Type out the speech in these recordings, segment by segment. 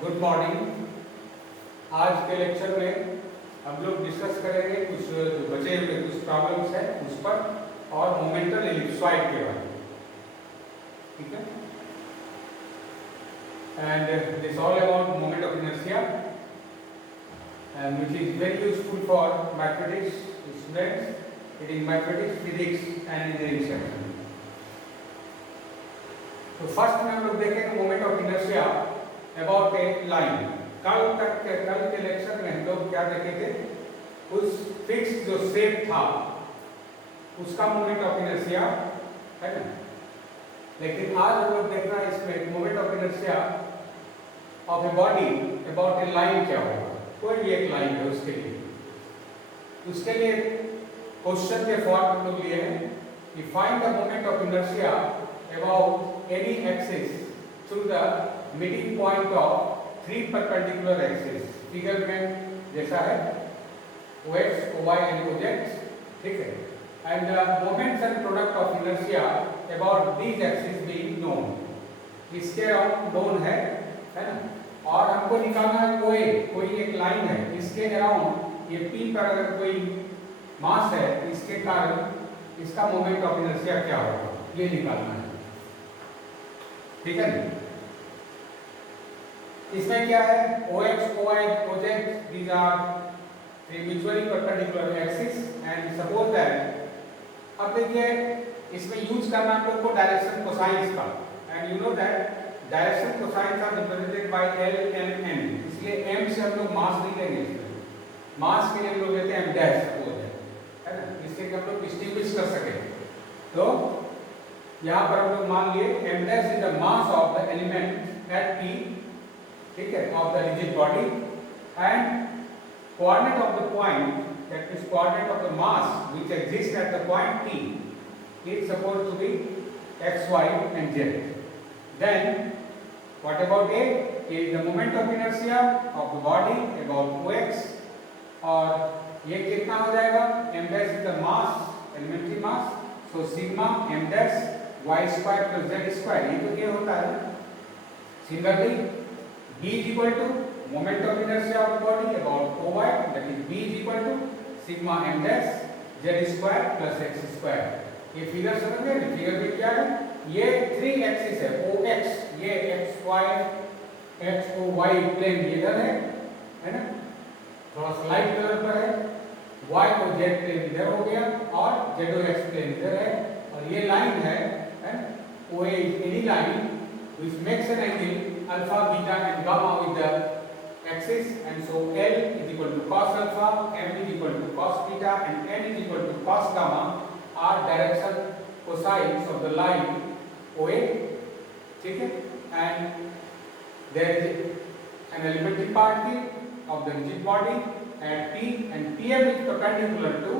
Good morning. आज के lecture में हम लोग डिस्कस करेंगे कुछ जो बचे हुए कुछ प्रॉब्लम्स हैं उस पर और मोमेंटल एलिप्सॉइड के बारे में, ठीक है। And this all about moment of inertia and which is very useful for mathematics students. It is mathematics, physics and engineering section. तो फर्स्ट में हम लोग देखेंगे moment of inertia about A line. कल के लेक्चर में हम लोग क्या देखे थे, उस फिक्स जो शेप था उसका मोमेंट ऑफ इनर्शिया है ना। लेकिन आज हम लोग देखना है इसमें moment of inertia of a body about A line क्या होगा। कोई भी एक लाइन है उसके लिए क्वेश्चन के फॉर्म हम लोग लिए हैं कि find the moment of inertia about any axis through the meeting point of three perpendicular axis. Figure में जैसा है OX, OY एंड OZ, ठीक है। And the moments and product of inertia about these axis being known. इसके around known है ना। और हमको निकालना है कोई एक लाइन है, इसके अराउंड ये P पर अगर कोई मास है इसके कारण इसका मोमेंट ऑफ इनर्शिया क्या होगा, ये निकालना है, ठीक है। इसमें क्या है, OX, OY, OZ, these are the mutually perpendicular axis and suppose that, अब देखिए इसमें यूज करना हम लोग को डायरेक्शन कोसाइंस का, and you know that direction cosines are represented by L, M, N। इसलिए M से हम लोग मास नहीं लेंगे, इसमें मास के लिए हम लोग लेते हैं M डैश, है ना, इससे हम लोग डिस्टिंग्विश कर सके। तो यहाँ पर हम लोग मान लिए M dash is the mass of the element at P, ठीक है, of the rigid body, and coordinate of the point, that is coordinate of the mass which exists at the point P, is supposed to be x, y and z. Then what about A? A is the moment of inertia of the body about OX, और ये कितना हो जाएगा, m dash is the mass, elementary mass, so sigma m dash y square plus z square, ये तो ये होता है। Similarly B is equal to moment of inertia of the body about OY, that is B is equal to sigma m dash z square plus x square। ये figure समझ गए? Figure में क्या है, ये थ्री एक्सिस है, OX, ये x o y plane इधर है ना, थोड़ा सा लाइट कलर पर है, y को z प्लेन इधर हो गया और z o x प्लेन इधर है, और ये लाइन है OA is any line which makes an angle alpha, beta and gamma with the axis, and so L is equal to cos alpha, M is equal to cos beta and N is equal to cos gamma are direction cosines of the line OA, ठीक है। And there is an elementary part here of the rigid body at P, and PM is perpendicular to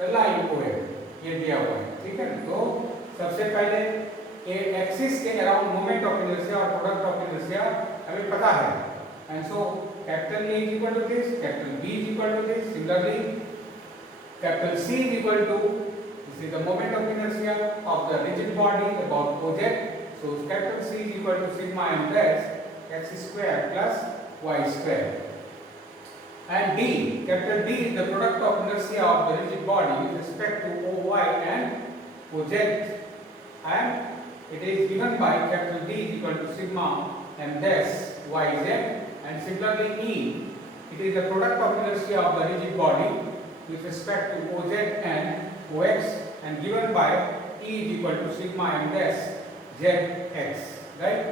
the line OA, ये दिया हुआ है, ठीक है। तो सबसे पहले एक्सिस के अराउंड मोमेंट ऑफ इनर्शिया और प्रोडक्ट ऑफ इनर्शिया हमें पता है, and so capital A is equal to this, capital B is equal to this, similarly capital C is equal to, this is the moment of inertia of the rigid body about OZ, so capital C is equal to sigma m dash x square plus y square, and D, capital D is the product of inertia of the rigid body with respect to OY and OZ, and it is given by capital D is equal to sigma m dash yz, and similarly E, it is the product of inertia of the rigid body with respect to OZ and OX, and given by E is equal to sigma m dash zx, right?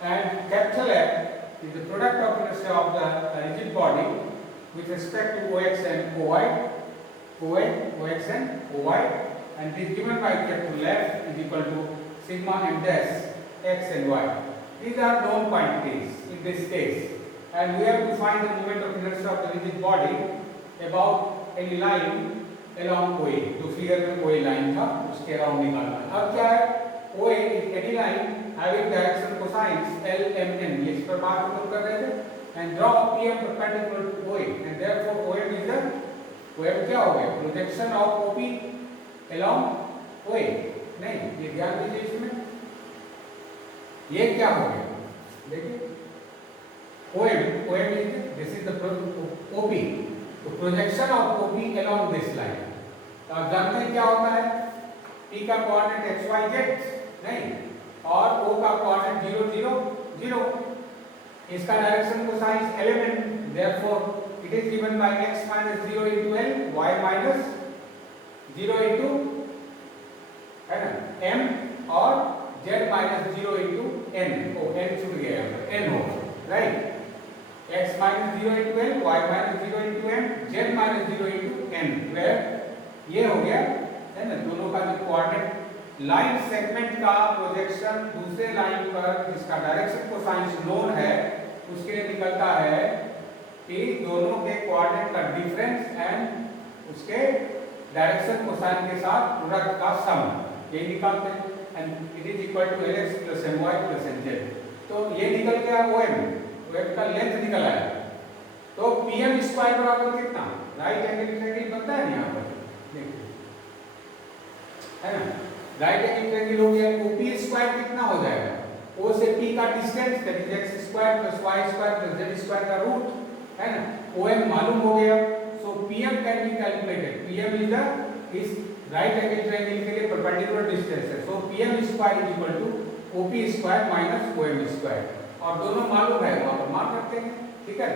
And capital F is the product of inertia of the rigid body with respect to OX and OY, OX and OY, and it is given by capital F is equal to sigma m dash x and y. These are known quantities in this case, and we have to find the moment of inertia of the rigid body about any line along OA। जो figure में OA line था उसके around निकालना है। अब क्या है, OA is any line having direction cosines L, M, N, ये इस पर बात हम लोग कर रहे थे, and draw PM perpendicular to OA, and therefore OM is the, OM क्या हो गया, projection of OP along OA। नहीं, ये ध्यान दीजिए, इसमें ये क्या हो गया, देखिए OM is this is the OP, तो projection of OP along this line। तो आप जानते हैं क्या होता है, P का कोऑर्डिनेट x y z नहीं, और O का कोऑर्डिनेट 0 0 0, इसका direction cosine element, therefore it is given by x minus 0 into L, y minus 0 into है ना m, और z minus 0 into n, ओ n छूट गया यहाँ पर, n होगा, right, x minus 0 into L, y minus 0 into m, z minus 0 into n, where ये हो गया है ना, दोनों का जो कोऑर्डिनेट लाइन सेगमेंट का प्रोजेक्शन दूसरे लाइन पर जिसका डायरेक्शन कोसाइन नोन है, उसके लिए निकलता है कि दोनों के कोऑर्डिनेट का डिफरेंस एंड उसके डायरेक्शन कोसाइन के साथ प्रोडक्ट का सम, ये निकालते हैं, and it is equal to Lx plus My plus Nz। तो ये निकल गया OM का लेंथ निकल आया, तो PM स्क्वायर बराबर कितना, राइट एंगल ट्रायंगल बनता है ना यहाँ पर, देखिए है ना, राइट एंगल ट्रायंगल हो गया, OP स्क्वायर कितना हो जाएगा, O से P का distance that is x square plus y square plus z square का रूट, है ना, OM मालूम हो गया, so PM can be calculated, PM is the इस राइट एंगल ट्रायंगल के लिए परपेंडिकुलर डिस्टेंस है, so PM square is equal to OP square minus OM square, और दोनों मालूम है वहां पर मान रखते हैं, ठीक है,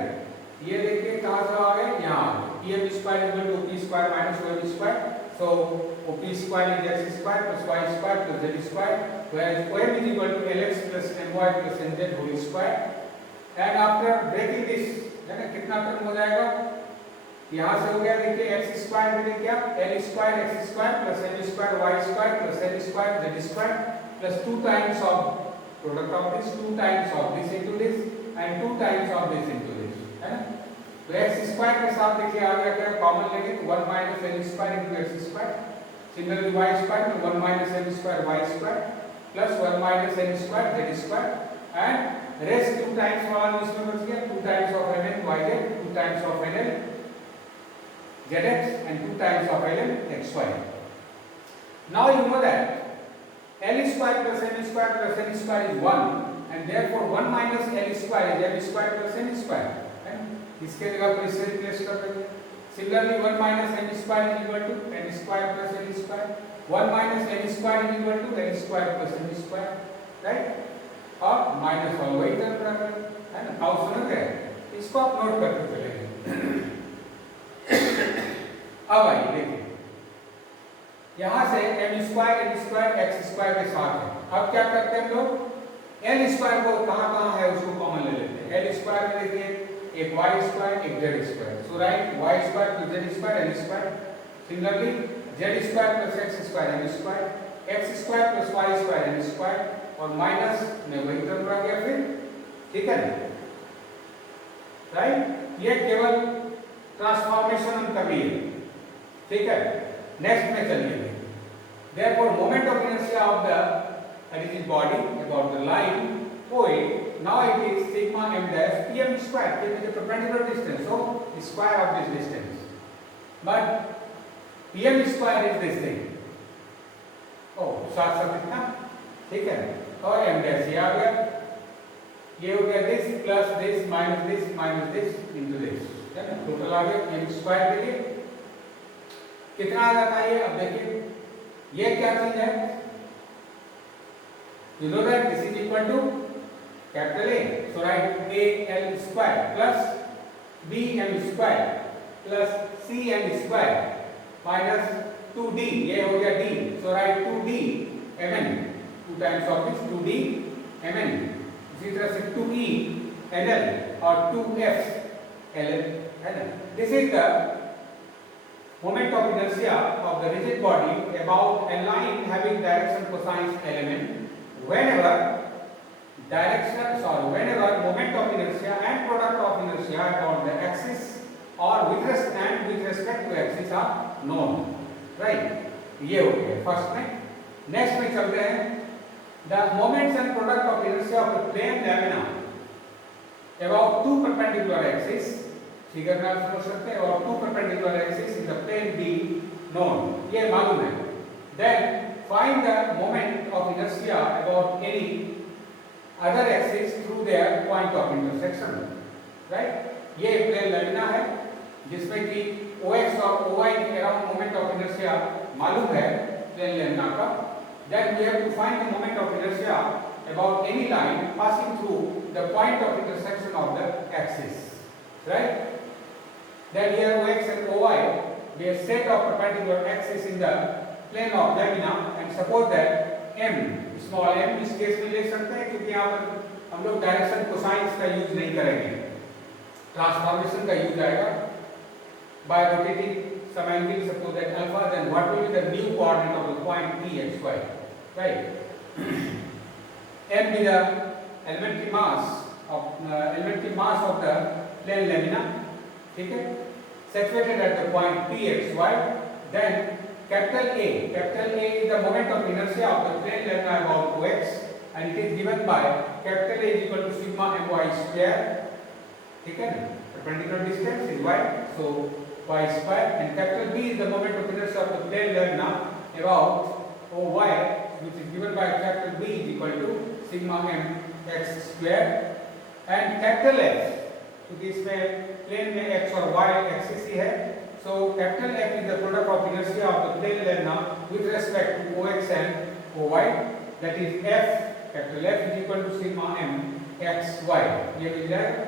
ये देखिए कहां से आ गए, यहाँ PM square is equal to OP square minus OM square, so OP square is x square plus y square plus z square, whereas OM is equal to Lx plus My plus Nz whole square, and after breaking this है ना, कितना term हो जाएगा, यहाँ से हो गया, देखिए x स्क्वायर में क्या, L square x square plus M square y square plus L square z square plus 2 times of product of this, 2 times of this into this and 2 times of this into this, है ना, तो x square के साथ देखिए आ गया, क्या common लेंगे तो 1 minus L square into x square, similarly y square में 1 minus L square y square plus 1 minus L square z square, and rest 2 times वाला इसमें बच गया, 2 times of ln yz, 2 times of ln zx and 2 times of ln xy। Now you know that L square plus M square plus N square is 1, and therefore 1 minus L square is M square plus N square, इसके जगह पर इसे replace कर देंगे, similarly 1 minus M square is equal to N square plus N square, 1 minus M square is equal to N square plus N square, right, और minus वाला वही term बराबर है ना, हाउ समझ गए, इसको आप नोट करके चलेंगे। अब आइए देखिए, यहाँ से M स्क्वायर x स्क्वायर के साथ है, अब क्या करते हैं हम लोग, L स्क्वायर को कहाँ है उसको कॉमन ले लेते हैं, L स्क्वायर में देखिए एक y स्क्वायर एक z square, so right y square plus z square L square, similarly z square plus x square M square, x square plus y square M square, और minus में वही term रह गया फिर, ठीक है ना, राइट, ये केवल ट्रांसफॉर्मेशन हम कर रही है, ठीक है, नेक्स्ट में चलिए, therefore moment of inertia of the rigid body about the line point, now it is sigma m dash pm square, it is the perpendicular distance, so the square of this distance, but pm square is this thing, oh साथ साथ इतना, ठीक है, और m dash ये आ गया, ये हो गया this plus this minus this into this, है ना, टोटल आ गया m square के लिए कितना आ जाता है, ये अब देखिए ये क्या चीज है, you know that this is equal to capital A, so write AL square plus BM square plus CM square minus 2D, ये हो गया D, so write 2D mn, 2 times of this 2D mn, इसी तरह से 2E NL और 2F LL, है ना, this is the moment of inertia of the rigid body about a line having direction cosine element whenever moment of inertia and product of inertia about the axis or with respect to axis are known, right, ये हो गया first में। Next में चलते हैं, the moments and product of inertia of a plane lamina about two perpendicular axes, figure में आप समझ सकते हैं, और 2 perpendicular axes in the plane B known, ये मालूम है, then find the moment of inertia about any other axis through their point of intersection, right. ये प्लेन लैमिना है जिसमें कि OX और OY के अराउंड मोमेंट ऑफ इनर्शिया मालूम है प्लेन लैमिना का। Then we have to find the moment of inertia about any line passing through the point of intersection of the axis, right? Then here OX and OY, we have set of perpendicular axis in the plane of lamina and suppose that M, small m इस case में ले सकते हैं क्योंकि यहाँ पर हम लोग डायरेक्शन कोसाइंस का यूज नहीं करेंगे, ट्रांसफॉर्मेशन का यूज आएगा। By rotating some angle, suppose that alpha, then what will be the new coordinate of the point P x y, right? M be the elementary mass of the plane lamina, ठीक है? Situated at the point P x y, then capital A is the moment of inertia of the plane lamina about OX, and it is given by capital A is equal to sigma my square, ठीक है? Perpendicular distance is y, so y square, and capital B is the moment of inertia of the plane lamina about OY, which is given by capital B is equal to sigma m x square, and capital F, क्योंकि इसमें plane में x और y axis ही है, so capital F is the product of inertia of the plane lamina with respect to OX and OY, that is F, capital F is equal to sigma m x y, ये मिल जाएगा।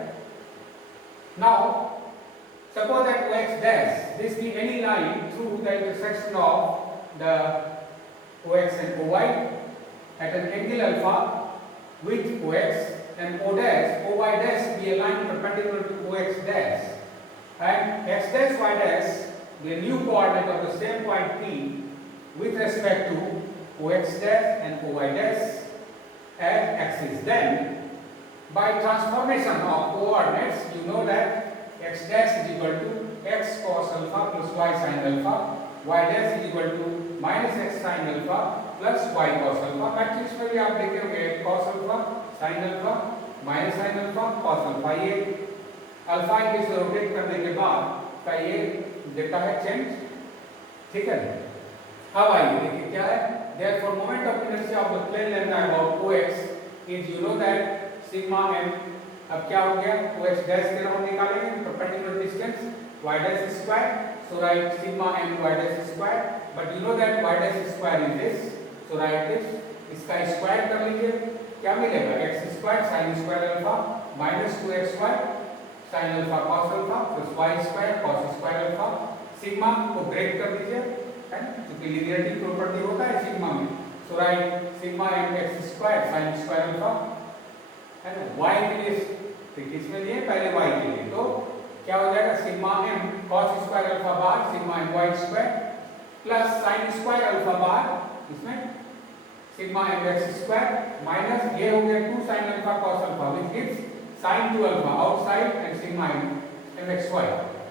Now suppose that OX dash, this be any line through the intersection of the OX and OY at an angle alpha with OX, and O dash, OY dash be a line perpendicular to OX dash, and X dash Y dash be a new coordinate of the same point P with respect to OX dash and OY dash as axis. Then by transformation of coordinates, you know that x dash is equal to x cos alpha plus y sin alpha, y dash is equal to minus x sin alpha plus y cos alpha। Matrix में भी आप देखे होंगे cos alpha, sin alpha, minus sin alpha, cos alpha, ये alpha index rotate करने के बाद का ये देता है चेंज, ठीक है। अब आइए देखिए क्या है। Therefore moment of inertia of the plane lamina about OX is, you know that sigma m, अब क्या हो गया, OX dash के राउंड निकालेंगे, perpendicular distance y dash square, so write sigma m y dash square, but you know that y dash square is this, so write this, इसका square कर लीजिए, क्या मिलेगा, x square sin square alpha minus 2xy sin alpha cos alpha plus y square cos square alpha, sigma को break कर दीजिए, है क्योंकि लिनियरिटी प्रॉपर्टी होता है सिग्मा में, so write sigma m x square sin square alpha, है ना, y के लिए किसमें लिए, पहले y के लिए, तो क्या हो जाएगा, sigma m cos square alpha बार sigma m y square plus sin square alpha बार इसमें sigma m x square minus ये हो गया 2 sin alpha cos alpha which gives sin 2 alpha outside and sigma m x y।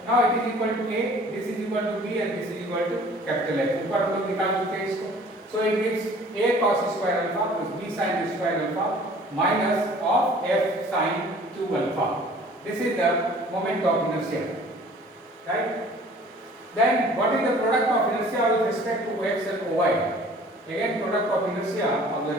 Now it is equal to a, this is equal to b and this is equal to capital F, ऊपर हम लोग निकाल चुके हैं इसको, so it gives a cos square alpha plus b sin square alpha minus of f sin 2 alpha. This is the moment of inertia, right? Then what is the product of inertia with respect to x and OY? Again, product of inertia of the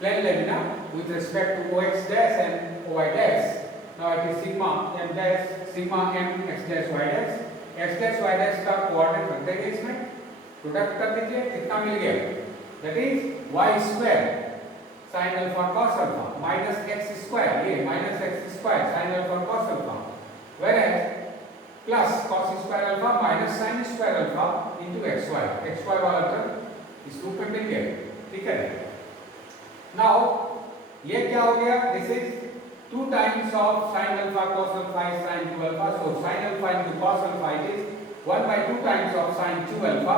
plane lamina with respect to OX dash and OY dash. Now it is sigma m dash, sigma m x dash y dash, x dash y dash का coordinate रख देंगे इसमें, product कर दीजिए, कितना मिल गया, that is y square sin alpha cos alpha minus x square, ये minus x square sin alpha cos alpha, whereas plus cos square alpha minus sin square alpha into xy वाला term इस रूप में मिल गया, ठीक है। Now ये क्या हो गया, this is 2 times of sin alpha cos alpha is sin 2 alpha, so sin alpha into cos alpha it is 1 by 2 times of sin 2 alpha,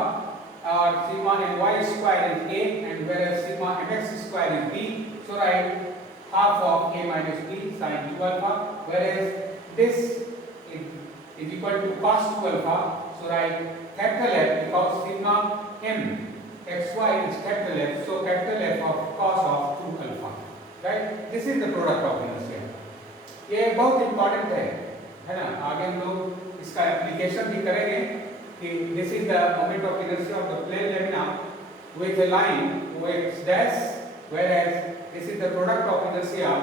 sigma m y square is a and whereas sigma m x square is b, so write half of a minus b sin 2 alpha, whereas this is equal to cos 2 alpha, so write capital F because sigma m xy is capital F, so capital F of cos of 2 alpha, right? This is the product of inertia। ये बहुत important है ना, आगे हम लोग इसका application भी करेंगे कि this is the moment of inertia of the plane lamina with a line OX dash, whereas this is the product of inertia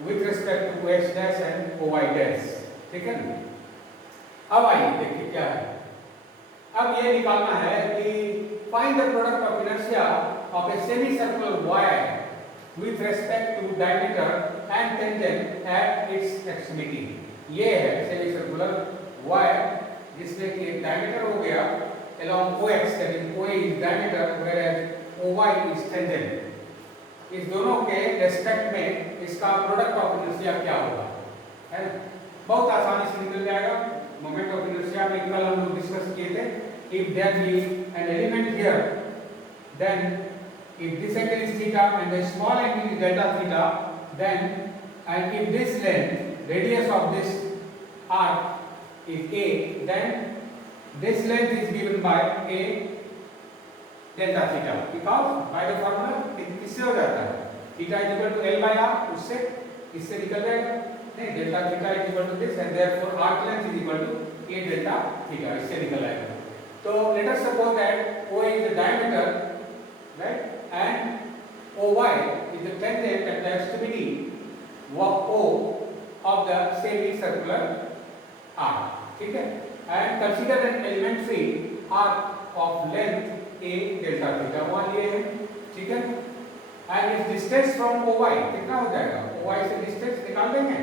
with respect to OX dash and OY dash, ठीक है ना। अब आइए देखिए क्या है। अब ये निकालना है कि find the product of inertia of a semicircular wire with respect to diameter and tangent at its extremity। ये है semicircular wire जिसमें कि diameter हो गया along OX, that is OA is diameter whereas OY is tangent। इस दोनों के respect में इसका प्रोडक्ट ऑफ इनर्शिया क्या होगा, है ना। बहुत आसानी से निकल जाएगा। मोमेंट ऑफ इनर्शिया में कल हम लोग डिस्कस किए थे, if there be an element here then if this angle is theta and the small angle is delta theta then and if this length radius of this arc is a then this length is given by a delta theta, because by the formula किससे हो जाता है, theta is equal to l by r, उससे इससे निकल जाएगा नहीं, delta theta is equal to this and therefore arc length is equal to a delta theta, इससे निकल आएगा। तो let us suppose that OA is the diameter, right, and OY is the tangent at the extremity O of the semicircular arc, ठीक है। And consider an elementary arc of length a delta theta मान लिए हैं, ठीक है। And इस distance from OY कितना हो जाएगा, OY से डिस्टेंस निकाल देंगे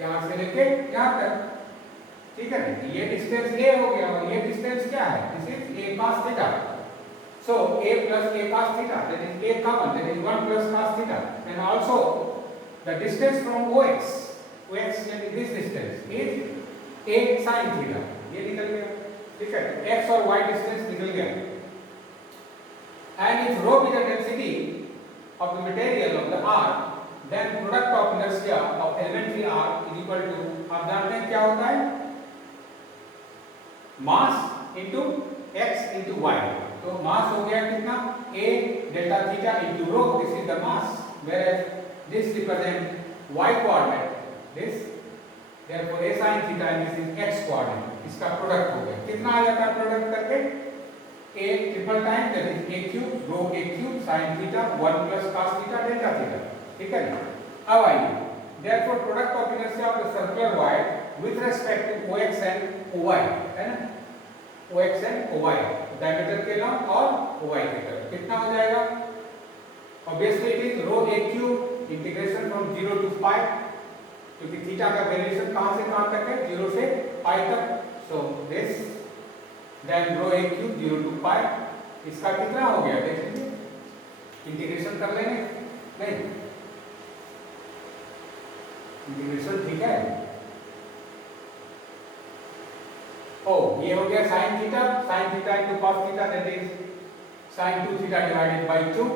यहाँ से लेके यहाँ तक, ठीक है। ये डिस्टेंस a हो गया और ये डिस्टेंस क्या है, this is a cos theta. So a plus a cos theta, that is a common, that is 1 plus cos theta, and also the distance from OX यानी this distance is a sin theta, ये निकल गया, ठीक है। x और y distance निकल गया। And if rho is the density of the material of the arc, then product of inertia of elementary arc is equal to, आप जानते हैं क्या होता है, mass into x into y। तो mass हो गया कितना, a delta theta into rho, this is the mass, whereas this represent y coordinate, this therefore a sin theta and this is x coordinate, इसका प्रोडक्ट हो गया। कितना आ जाता है प्रोडक्ट करके, a triple time, that is a cube rho a cube sin theta 1 plus cos theta delta theta, ठीक है ना। अब आइए, therefore product of inertia of the circular wire with respect to OX and OY, है ना, OX and OY diameter के long और OY के तरफ कितना हो जाएगा, obviously it is rho a cube integration from 0 to pi, क्योंकि थीटा का वेरिएशन कहां से कहां तक है, 0 से pi तक। so this then rho a cube 0 to pi, इसका कितना हो गया देख लीजिए, इंटीग्रेशन कर लेंगे, नहीं इंटीग्रेशन ठीक है। ओ ये हो गया sin theta into cos theta, that is sin 2 theta divided by 2,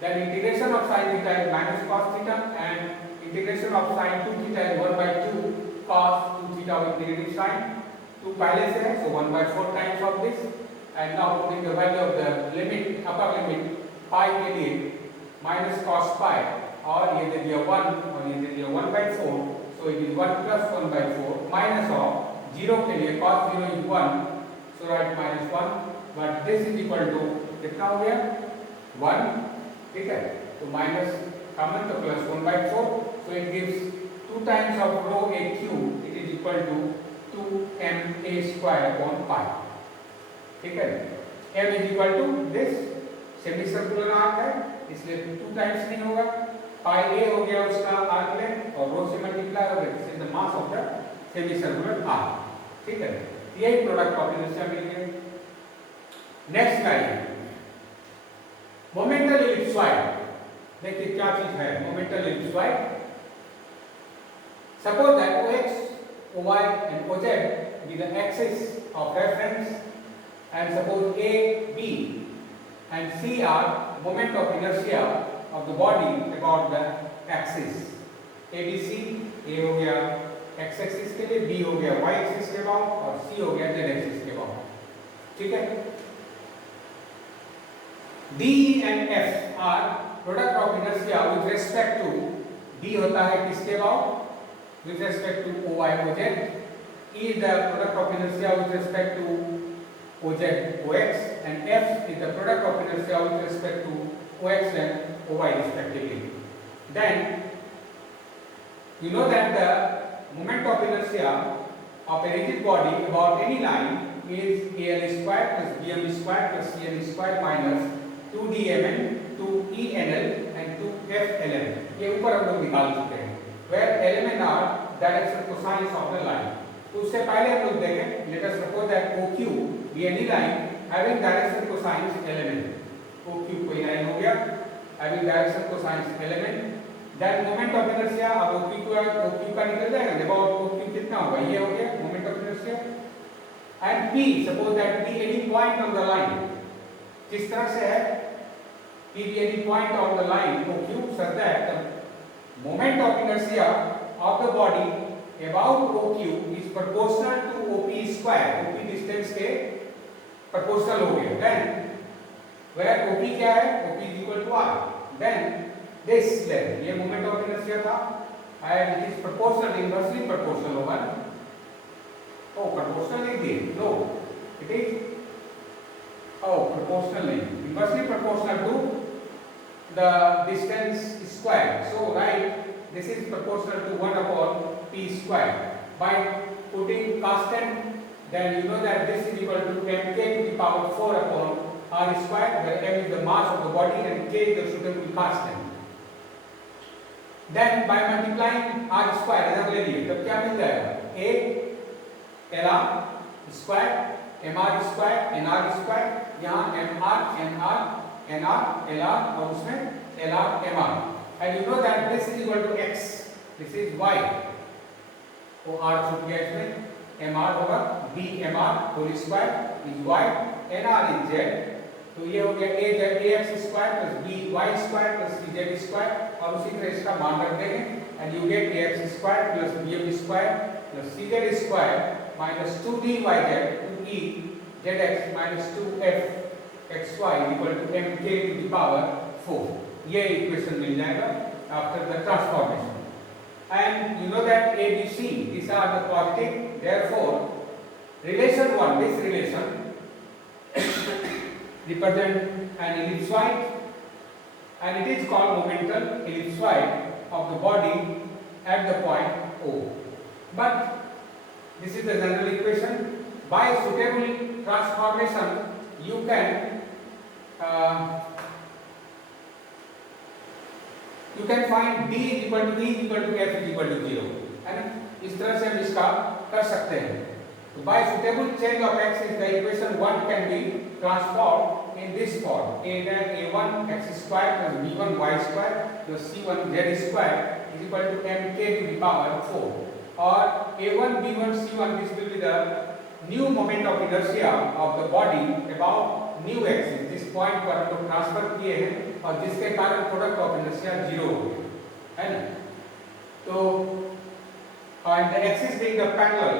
then integration of sin theta is minus cos theta and integration of sin 2 theta is 1 by 2 cos 2 theta with negative sign, 2 पहले से है, so 1 by 4 times of this, and now putting the value of the limit, upper limit pi के लिए minus cos pi, और ये दे दिया 1 और ये दे दिया 1 by 4, so it is 1 plus 1 by 4 minus of 0 के लिए cos 0 is 1, so write minus 1, but this is equal to कितना हो गया 1, ठीक है। तो minus common तो plus 1 by 4, so it gives 2 times of rho a cube, it is equal to 2m a square upon pi, ठीक है। m is equal to this semicircular arc है, इसलिए 2 times नहीं होगा, pi a हो गया उसका arc length और rho से मल्टीप्लाई हो गया, this is the mass of the semicircular arc, ठीक है। यही प्रोडक्ट ऑफ इनर्शिया मिल गया। नेक्स्ट लाइन मोमेंटल इलिप्सॉइड, देखिए क्या चीज है momental ellipsoid. Suppose that OX OY and OZ be the axis of reference, and suppose A, B and C are moment of inertia of the body about the axis ABC। A हो गया x axis के लिए, B हो गया y axis के बाद और C हो गया z axis के बाद, ठीक है। D and F are product of inertia with respect to, D होता है किसके बाद, with respect to OY OZ, E is the product of inertia with respect to OZ OX, and F is the product of inertia with respect to OX and OY respectively. Then You know that the moment of inertia of a rigid body about any line is AL square plus BM square plus CL square minus 2DMN 2ENL and 2FLN. ये ऊपर हम लोग निकाल चुके हैं, where LMN are direction cosines of the line. तो उससे पहले हम लोग देखें, let us suppose that OQ be any line having direction cosines LMN. OQ कोई लाइन हो गया having direction cosines LMN. Then moment of inertia अब OQ का निकल जाएगा, जब OQ कितना होगा, ये हो गया moment of inertia. And P, suppose that P any point on the line, किस तरह से है, P be any point on the line OQ such that the moment of inertia of the body about OQ is proportional to OP square. OP distance के proportional हो गया. Then where OP क्या है, OP is equal to R. Then this length, ये moment of inertia था and it is proportional, inversely proportional होगा. Oh, proportional नहीं थी, no, it is proportional नहीं, inversely proportional to the distance square. So right, this is proportional to 1 upon P square. By putting constant, then you know that this is equal to mk to the power 4 upon r square, where m is the mass of the body and k is the suitable constant. Then by multiplying r square इधर ले लिए, तब क्या मिल जाएगा, a lr square mr square nr square, यहाँ mr nr nr lr और उसमें lr mr. And you know that this is equal to x, this is y. तो r छूट गया इसमें, mr होगा b mr whole square is y, nr is z. तो ये हो गया ax square plus by square plus cz square, और उसी तरह इसका मान रख देंगे and you get ax square plus bm square plus cz square minus 2dyz 2e zx minus 2f xy equal to mk to the power 4. ये equation मिल जाएगा after the transformation. And you know that a b c, these are the positive, therefore relation 1, this relation represent an ellipsoid and it is called momental ellipsoid of the body at the point O. But this is the general equation. By suitable transformation you can find D is equal to E is equal to F is equal to 0, and इस तरह से हम इसका कर सकते हैं. So by suitable change of axis, the equation 1 can be transformed in this form: a1 x square plus b1 y square plus c1 z square is equal to mk to the power 4. Or a1 b1 c1, this will be the new moment of inertia of the body about new axis. जिस point पर हम लोग transfer किए हैं और जिसके कारण product of inertia 0 हो गया है ना. तो and the axis being the parallel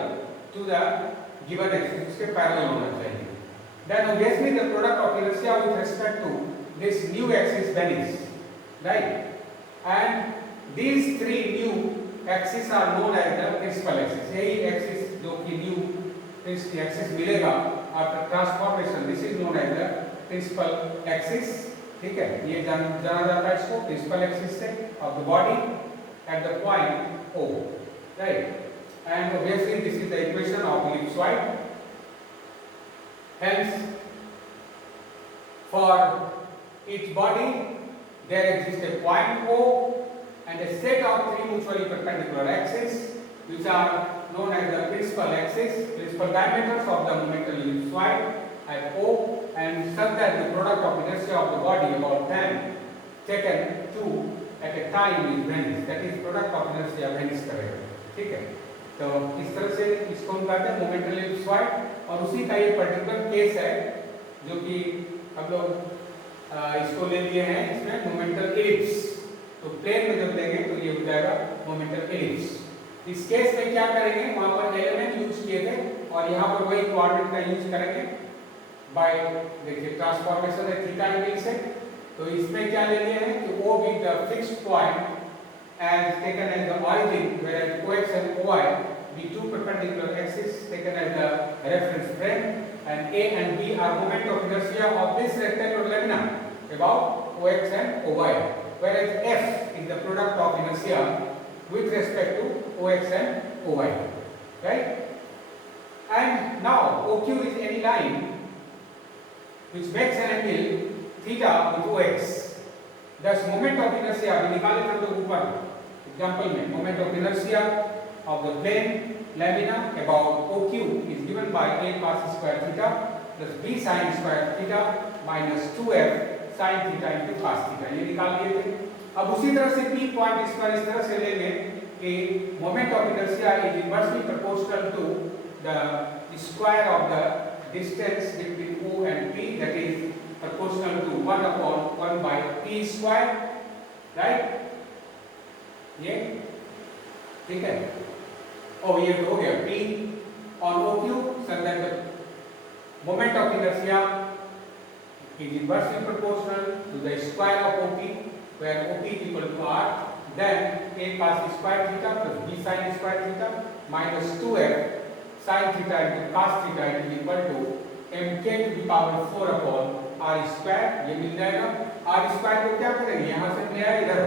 to the given axis, उसके पैरेलल होना चाहिए. Then obviously the product of inertia with respect to this new axis vanishes, right? And these three new axes are known as the principal axis. यही axis जो कि new axis मिलेगा after transformation, this is known as the principal axis. ठीक है, ये जाना जाता है इसको principal axis से of the body at the point O, right? And obviously this is the equation of ellipsoid. Hence for each body there exists a point O and a set of three mutually perpendicular axes which are known as the principal axis, principal diameters of the momental ellipsoid at O, and such that the product of inertia of the body about time taken 2 at a time is vanished. That is product of inertia vanish करेगा. ठीक है, तो इस तरह से इसको हम कहते हैं मोमेंटल ellipsoid. और उसी का ये पर्टिकुलर केस है जो कि हम लोग इसको ले लिए हैं, इसमें मोमेंटल एलिप्स. तो प्लेन में जब देंगे तो ये हो जाएगा मोमेंटल एलिप्स. इस केस में क्या करेंगे, वहां पर एलिमेंट यूज किए थे और यहाँ पर वही कोऑर्डिनेट का यूज करेंगे बाय, देखिए ट्रांसफॉर्मेशन है थीटा एंगल से. तो इसमें क्या ले लिए हैं कि O be the fixed point as taken as the origin, whereas OX and OY be two perpendicular axes taken as the reference frame, and A and B are moment of inertia of this rectangular lamina about OX and OY, whereas F is the product of inertia with respect to OX and OY, right? And now OQ is any line which makes an angle theta with OX. Thus moment of inertia we निकाले थे तो ऊपर example में moment of inertia of the plane lamina about OQ is given by a cos square theta plus b sin square theta minus 2f sin theta into cos theta, ये निकाल लिए थे। अब उसी तरह से p पॉइंट इस पर इस तरह से लेंगे कि moment of inertia is inversely proportional to the square of the distance between O and P, that is proportional to 1 upon 1 by P square, right? ये ठीक है। और ये हो गया P on OQ, so that the moment of inertia is inversely proportional to the square of OP, where OP is equal to R. Then a cos square theta plus b sin square theta minus 2f sin theta into cos theta is equal to mk to the power 4 upon r square, ये मिल जाएगा। r square को क्या करेंगे, यहाँ से ले आए इधर,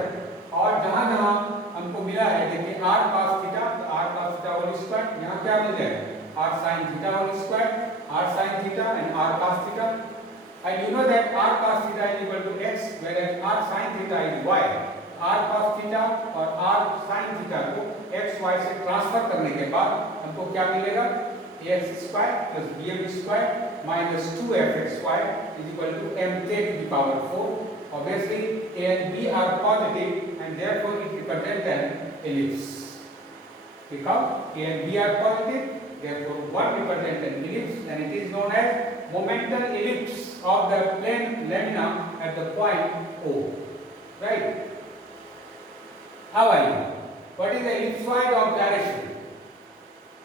और जहाँ जहाँ हमको मिला है देखिए r cos theta, तो r cos theta whole square, यहाँ क्या मिल जाएगा r sin theta whole square, r sin theta and r cos theta, and you know that r cos theta is equal to x, whereas r sin theta is y। r cos theta और r sin theta को x y से transfer करने के बाद हमको क्या मिलेगा, ax square plus bm square minus 2fxy is equal to mk to the power 4. Obviously a and b are positive and therefore it represents an ellipse, because a and b are positive, therefore one represents an ellipse and it is known as momental ellipse of the plane lamina at the point O, right? How are you? What is the ellipsoid of gyration?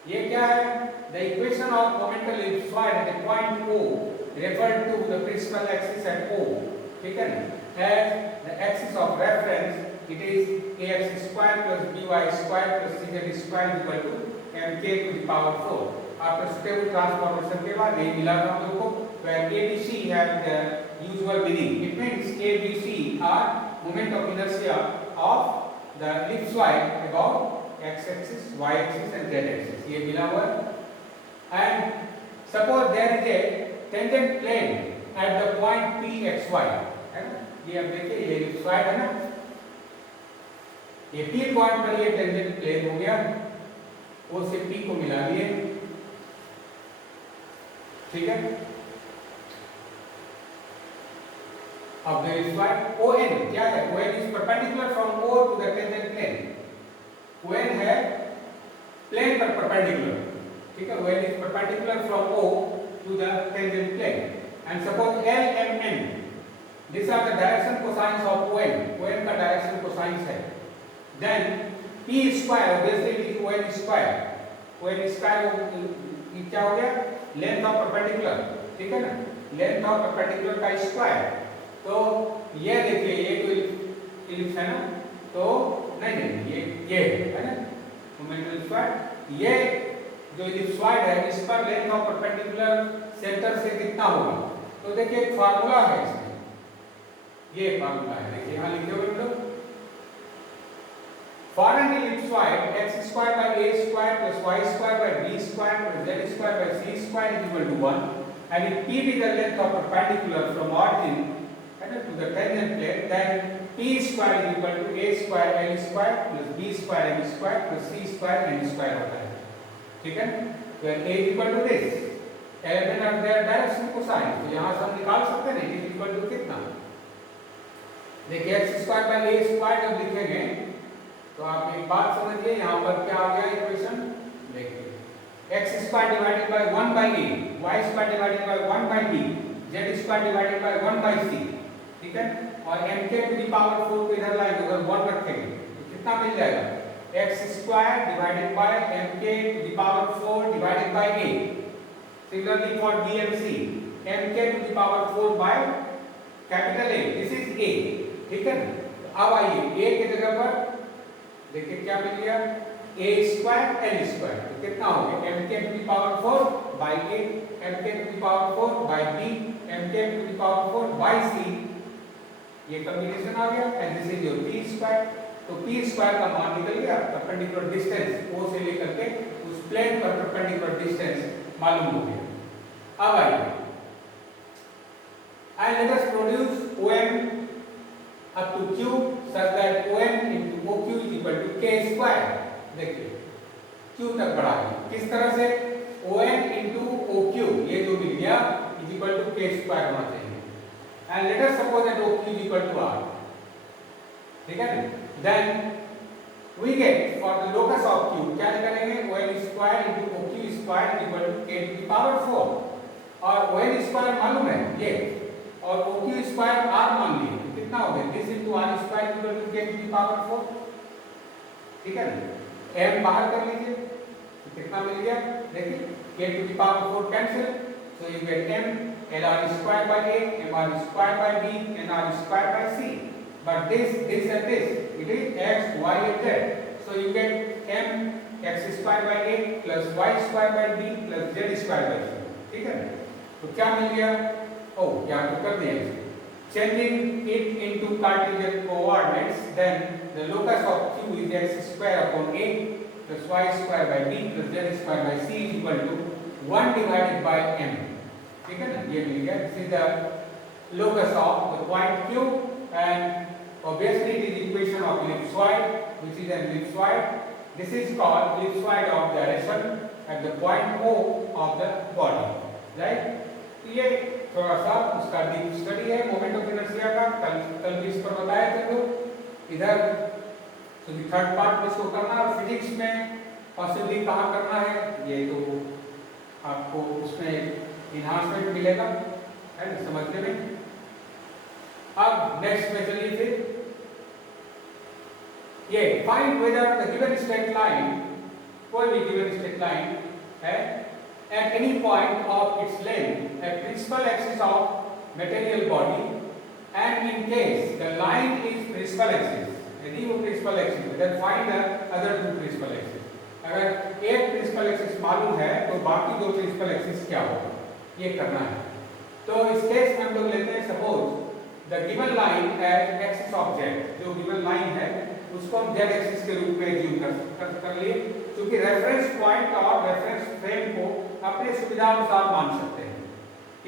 ये क्या है? The equation of momental ellipsoid at the point O referred to the principal axis at O, ठीक है ना? As the axis of reference, it is ax square plus by square plus cz square is equal to mk to the power 4. After stable transformation के बाद ये मिला था हम लोग को, where ABC have the usual meaning. It means ABC are moment of inertia of the ellipsoid about x-axis, y-axis and z-axis, ये मिला हुआ है। And suppose there is a tangent plane at the point P(xy), है ना? ये अब देखिए ये ellipsoid है ना, ये P पॉइंट पर ये tangent plane हो गया, O से P को मिला लिए, ठीक है? अब the ellipsoid ON क्या है? ON is perpendicular from O to the tangent plane. ON है plane पर perpendicular, ठीक है? ON is perpendicular from O to the tangent plane. And suppose L, M, N, these are the direction cosines of ON. ON का direction cosines है. Then P square obviously it is ON square. ON square क्या हो गया? Length of perpendicular, ठीक है ना? Length of perpendicular का square. तो ये देखिए ये तो इलिप्स है ना, तो नहीं ये है ना मोमेंटल स्क्वायर, ये जो इलिप्सॉइड है इस पर लेंथ ऑफ परपेंडिकुलर सेंटर से कितना होगा, तो देखिए एक फार्मूला है इसमें, ये फार्मूला है, देखिए यहाँ लिखे हुए लोग, for an ellipsoid x square by a square plus y square by b square plus z square by c square is equal to 1, and if p be the length of perpendicular from origin to the tangent plane, then p square is equal to a square l square plus b square m square plus c square n square होता है, ठीक है? तो a is equal to this, element of their direction cosine, तो यहाँ से हम निकाल सकते हैं it is equal to कितना, देखिए x square by a square जब लिखेंगे तो आप एक बात समझिए, यहाँ पर क्या आ गया इक्वेशन, देखिए x square divided by 1 by a, y square divided by 1 by b, z square divided by 1 by c, ठीक है? और mk to the power 4 को इधर लाएंगे, अगर 1 रखेंगे तो कितना मिल जाएगा, x square divided by mk to the power 4 divided by a. Similarly for b and c, mk to the power 4 by capital A, this is a, ठीक है ना? अब आइए a की जगह पर देखिए क्या मिल गया, a स्क्वायर l स्क्वायर, तो कितना हो गया mk to the power 4 by a, mk to the power 4 by b, mk to the power 4 by c, ये कॉम्बिनेशन आ गया, and this is your p square, तो p स्क्वायर का मान निकल गया, परपेंडिकुलर डिस्टेंस O से लेकर के उस प्लेन पर परपेंडिकुलर डिस्टेंस मालूम हो गया। अब आइए and let us produce OM up to Q such that OM into OQ is equal to K square। देखिए Q तक बढ़ा है, किस तरह से OM into OQ ये जो मिल गया is equal to K square होना चाहिए। and let us suppose that OQ is equal to R, ठीक है ना। then we get for the locus of Q क्या निकालेंगे, OM square into OQ square is equal to K to the power 4 और OM square मालूम है ये और OQ स्क्वायर R मान लिए तो कितना हो गया, this into R square equal to K to the power 4, ठीक है ना। M बाहर कर लीजिए तो कितना मिल गया, देखिए K to the power 4 cancel, so you get M LR square by A MR square by B NR square by C, but this and this it is X Y and Z, so you get M X square by A plus Y square by B plus Z square by C, ठीक है ना। तो क्या मिल गया, oh यहाँ तो कर दिया, changing it into Cartesian coordinates, then the locus of Q is x square upon A plus y square by B plus z square by C is equal to 1 divided by M, ठीक है ना, ये मिल गया। This is the locus of the point Q and obviously it is equation of ellipsoid which is an ellipsoid. This is called ellipsoid of direction at the point O of the body, right। ये थोड़ा सा उसका deep study है moment of inertia का, कल भी इस पर बताया थे लोग इधर, तो थर्ड पार्ट में इसको करना और फिजिक्स में पॉसिबली कहाँ करना है ये तो आपको उसमें इनहांसमेंट मिलेगा, है ना, समझने में। अब नेक्स्ट में चलिए फिर ये find whether the given straight line, कोई भी गिवन स्ट्रेट लाइन है at any point of its length a principal axis of material body, and in case the line is principal axis, यदि वो principal axis है then find the other two principal axis। अगर एक principal axis मालूम है तो बाकी दो principal axis क्या होगा, ये करना है। तो इस केस में हम लोग लेते हैं suppose the given line as axis of z, जो given line है उसको हम z एक्सिस के रूप में एज्यूम कर लिए, क्योंकि रेफरेंस पॉइंट और रेफरेंस फ्रेम को अपने सुविधा अनुसार मान सकते हैं,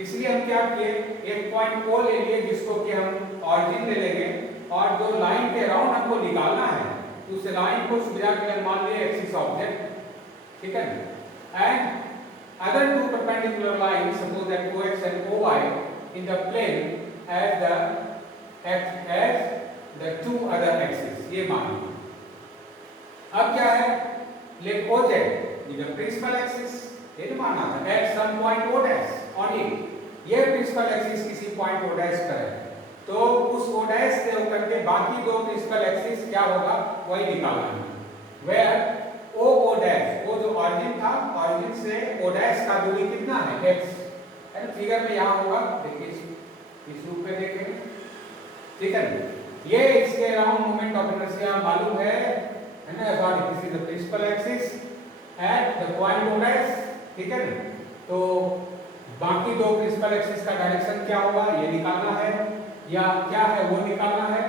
इसलिए हम क्या किए, एक पॉइंट ओ ले लिए जिसको कि हम ऑरिजिन ले लेंगे और जो लाइन के अराउंड हमको निकालना है उस लाइन को सुविधा के लिए मान लिए एक्सिस ऑफ z, ठीक है। And other two perpendicular line suppose that OX and OY in the plane as the two other axes, ये मान लो। अब क्या है, let OZ be the principal axis, ये माना था at some point O dash on it, ये principal axis किसी point O dash पर है तो उस O dash से होकर के बाकी दो principal axis क्या होगा वही निकालना है, where O dash, वो जो origin था origin से O dash का दूरी कितना है x, है ना, फिगर में यहाँ होगा, देखिए इस रूप में देखेंगे, ठीक है। ये इसके अराउंड मोमेंट ऑफ इनर्शिया मालूम है ना, according this is the principal axis at the point O dash, ठीक है ना। तो बाकी दो प्रिंसिपल एक्सिस का डायरेक्शन क्या होगा ये निकालना है या क्या है वो निकालना है,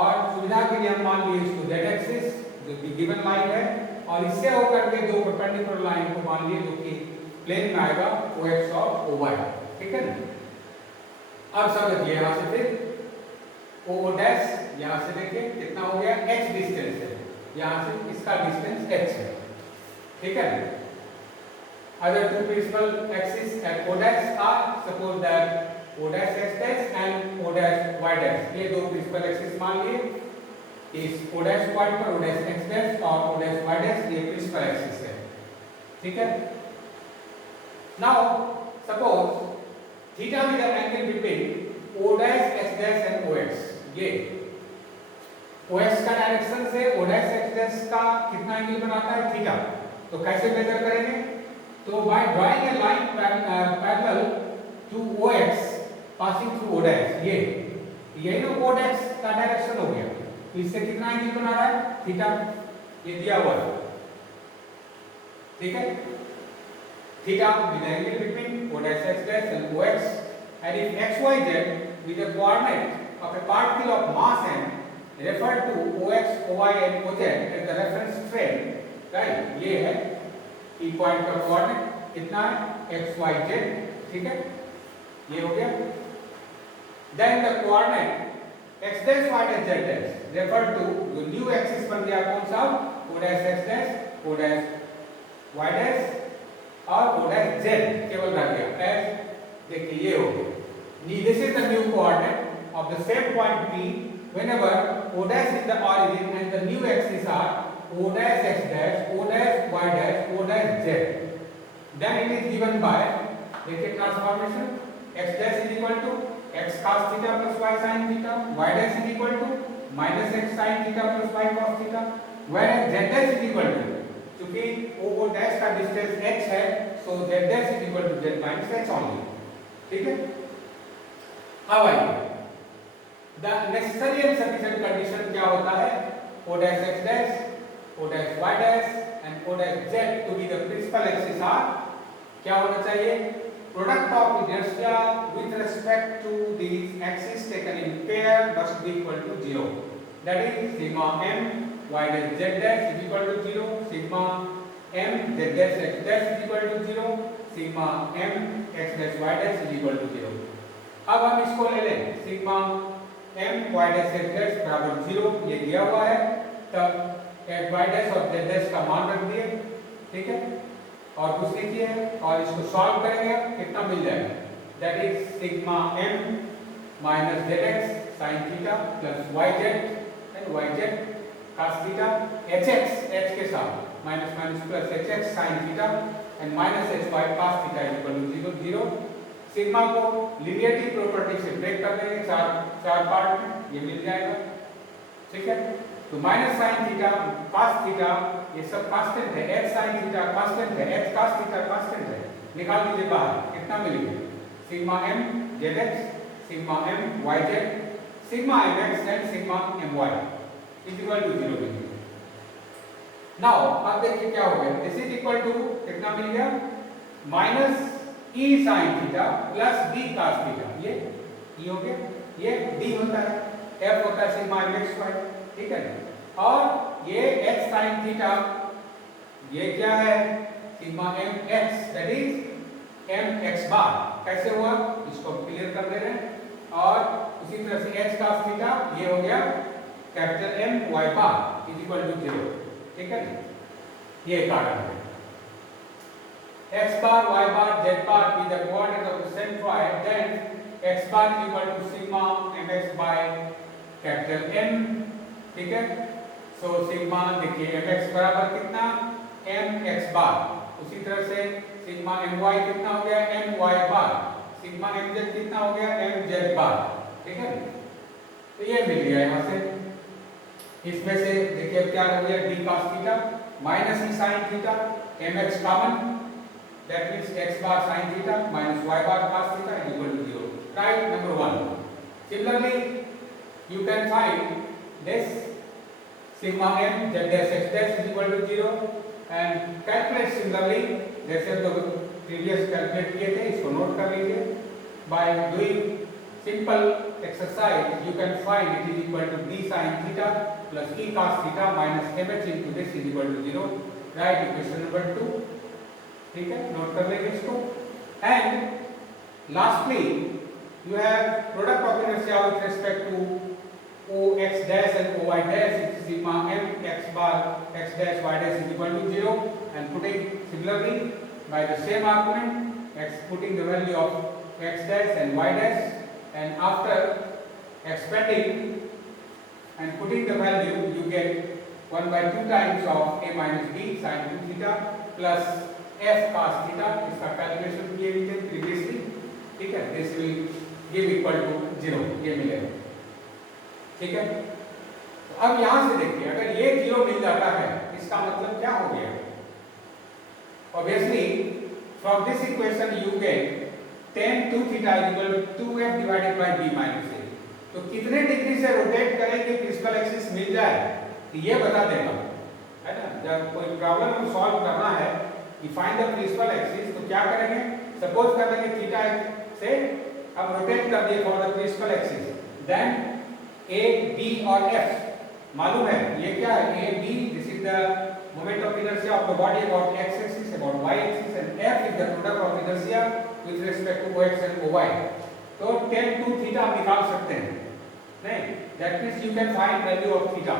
और सुविधा के लिए हम मान लिए इसको z एक्सिस जो कि गिवन लाइन है और इससे होकर के दो परपेंडिकुलर लाइन को मान लिए जो कि प्लेन में आएगा OX और OY, ठीक है ना। अब समझिए यहाँ से फिर O dash यहाँ से देखिए कितना हो गया h डिस्टेंस है, यहाँ से इसका डिस्टेंस h है, ठीक है। Other two principal axes at O dash are suppose that O dash x dash and O dash y dash, ये दो principal axis मान लिए, इस O dash पॉइंट पर O dash x dash और O dash y dash ये principal axis है, ठीक है। Now suppose theta be the angle between O dash x dash and OX, ये OX का डायरेक्शन से O dash x dash का कितना एंगल बनाता है थीटा, तो कैसे मेजर करेंगे, तो by drawing a line parallel to OX passing through O dash, ये ना O dash का डायरेक्शन हो गया, तो इससे कितना एंगल बना रहा है थीटा, ये दिया हुआ है, ठीक है। Theta with the angle between O dash x dash and OX, and if x y z with the coordinate of a particle of mass m refer to OX, OY and OZ as the reference frame, right? ये है ई point का coordinate कितना है x y z, ठीक है, ये हो गया। Then the coordinate x dash y dash z dash refer to जो न्यू एक्सिस बन गया कौन सा o dash x dash o dash y dash और o डैश z केवल रह गया एज, देखिए ये हो गया। This is the new coordinate of the same point P whenever o dash is the origin and the new axes are o dash x dash, o dash y dash, o dash z. Then it is given by, देखिए transformation x dash is equal to x cos theta plus y sin theta, y dash is equal to minus x sin theta plus y cos theta, whereas z dash is equal to, क्योंकि o dash का distance h है, so z dash is equal to z minus h only, ठीक है। अब आइए the necessary and sufficient condition क्या होता है, o dash x dash, o dash y dash and o dash z to be the principal axis are क्या होना चाहिए, product of inertia with respect to these axes taken in pair must be equal to 0, that is sigma m y dash z dash is equal to 0, sigma m z dash x dash is equal to 0, sigma m x dash y dash is equal to 0। अब हम इसको ले लें, sigma m y dash x dash बराबर 0 ये दिया हुआ है, तब x y dash और z dash का मान रख दिए, ठीक है, और कुछ नहीं किया है, और इसको सॉल्व करेंगे कितना मिल जाएगा, that is sigma m minus zx sin theta plus yz and yz cos theta hx h के साथ minus minus plus hx sin theta and minus hy cos theta equal to 0 0। Sigma को linearity property से break कर देंगे चार part में, ये मिल जाएगा, ठीक है। तो minus sine theta cos theta ये सब कांस्टेंट है, h sin थीटा कांस्टेंट है, h cos थीटा कांस्टेंट है, निकाल दीजिए बाहर, कितना मिलेगा, sigma m zx, sigma m yz, sigma mx and sigma my is equal to 0 मिलेगा। नाउ अब देखिए क्या हो गया, दिस इज इक्वल टू कितना मिल गया, minus e sin theta plus b cos theta, ये e हो गया, ये d होता है, f होता है सिग्मा mx y, ठीक है, और ये h sin थीटा ये क्या है, sigma mx that is mx बार, कैसे हुआ इसको क्लियर कर दे रहे हैं, और उसी तरह से h cos थीटा ये हो गया capital M y bar is equal to 0, ठीक है, ये कारण है। x bar, y bar, z bar be the coordinate of the centroid, then x bar is equal to sigma mx by capital M, ठीक है। so sigma देखिए mx बराबर कितना mx bar, उसी तरह से sigma my कितना हो गया my bar, sigma mz कितना हो गया mz bar, ठीक है। तो ये मिल गया यहाँ से, इसमें से देखिए क्या हो गया d cos theta minus e sin theta, mx common, that means x bar sin theta minus y bar cos theta is equal to 0. Right, number 1. Similarly, you can find this sigma m z dash x dash is equal to 0 and calculate similarly, जैसे तो previous calculate किए थे, इसको note कर लीजिए। By doing simple exercise, you can find it is equal to d sin theta plus e cos theta minus mh into this is equal to 0. Right, equation number 2. ठीक है, note कर लेंगे इसको। And lastly you have product of inertia with respect to o x dash and o y dash is sigma m x bar x dash y dash is equal to 0 and putting similarly by the same argument x putting the value of x dash and y dash and after expanding and putting the value you get 1 by 2 times of a minus b sin 2 theta plus f cos theta, इसका calculation किए हुए थे previously, ठीक है, this will give equal to 0, ये मिलेगा, ठीक है। तो अब यहां से देखिए अगर ये 0 मिल जाता है इसका मतलब क्या हो गया, obviously from this equation you get tan 2 theta is equal to 2f divided by b minus a, तो कितने डिग्री से रोटेट करेंगे प्रिंसिपल एक्सिस मिल जाए ये बता देगा, है ना। जब कोई प्रॉब्लम को सॉल्व करना है फाइंड द प्रिंसिपल एक्सिस, तो क्या करेंगे, सपोज कर लेंगे थीटा से अब रोटेट कर दिए for the principal axis, then a b और f मालूम है ये क्या है, A B, this is the moment of inertia of the body about x axis about y axis, and f is the product of inertia with respect to x and y। तो tan 2 theta आप निकाल सकते हैं, नहीं, that means you can find value of theta,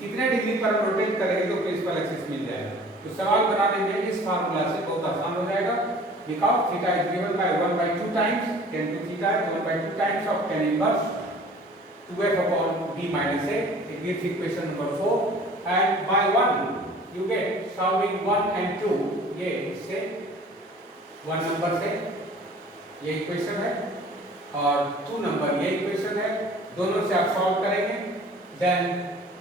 कितने degree पर rotate करेंगे तो प्रिंसिपल एक्सिस मिल जाएगा। तो सवाल बनाने में इस फार्मूला से बहुत आसान हो जाएगा। Because theta is given by 1/2 times tan 2 theta is 1/2 times of tan inverse 2f upon b minus a, it gives equation number 4, and by 1 you get solving 1 and 2, ये इससे 1 नंबर से ये इक्वेशन है और 2 नंबर ये equation है, दोनों से आप सॉल्व करेंगे, then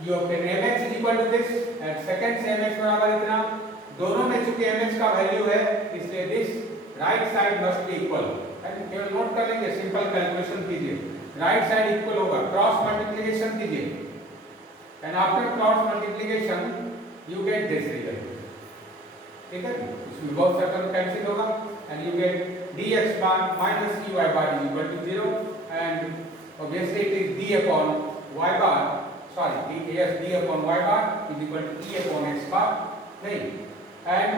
you obtain mx is equal to this, and second से mx बराबर इतना, दोनों में चूंकि mx का वैल्यू है इसलिए this right side must be equal, केवल नोट कर लेंगे, सिंपल कैलकुलेशन कीजिए, राइट साइड इक्वल होगा, क्रॉस मल्टीप्लिकेशन कीजिए, and after cross multiplication you get this result, ठीक है, इसमें बहुत सा टर्म कैंसिल होगा, and you get dx bar minus dy bar is equal to 0, and obviously it is d upon y bar, sorry, d upon y bar is equal to e upon x bar, नहीं, and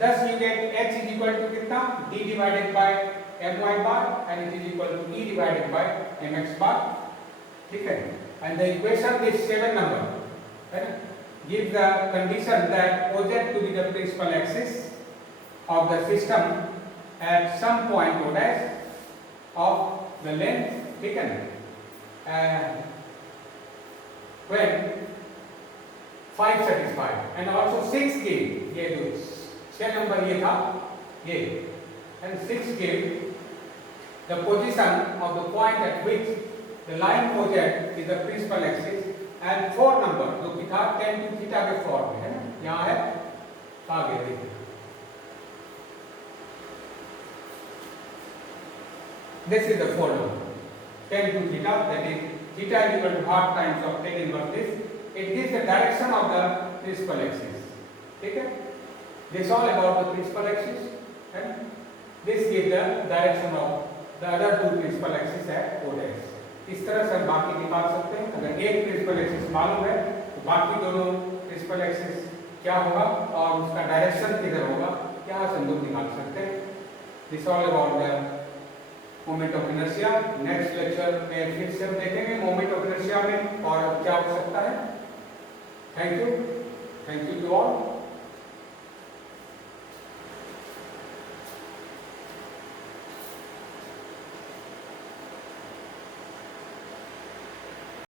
thus you get h is equal to कितना, d divided by my bar, and it is equal to e divided by mx bar, ठीक है, and the equation is 7 number, right, gives the condition that OZ to be the principal axis of the system at some point O dash of the length, ठीक है, when 5 satisfied, and also 6 give, ये दो 6 number ये था ये, and 6 give the position of the point at which the line OZ is the principal axis, and 4 number जो कि था tan 2 थीटा के फॉर्म में है ना, यहाँ है, आगे देखिए, this is the 4 number, tan 2 theta, that is theta is equal to half times of tan inverse this, it gives the direction of the principal axis, ठीक है, this all about the principal axis, and this gives the direction of the other two principal axis at O dash। इस तरह से हम बाकी निकाल सकते हैं, अगर एक प्रिंसिपल एक्सिस मालूम है तो बाकी दोनों प्रिंसिपल एक्सिस क्या होगा और उसका डायरेक्शन किधर होगा, यहाँ से हम लोग निकाल सकते हैं। This all about the moment of inertia. Next lecture में फिर से हम देखेंगे मोमेंट ऑफ इनर्शिया में और क्या हो सकता है। Thank you to all.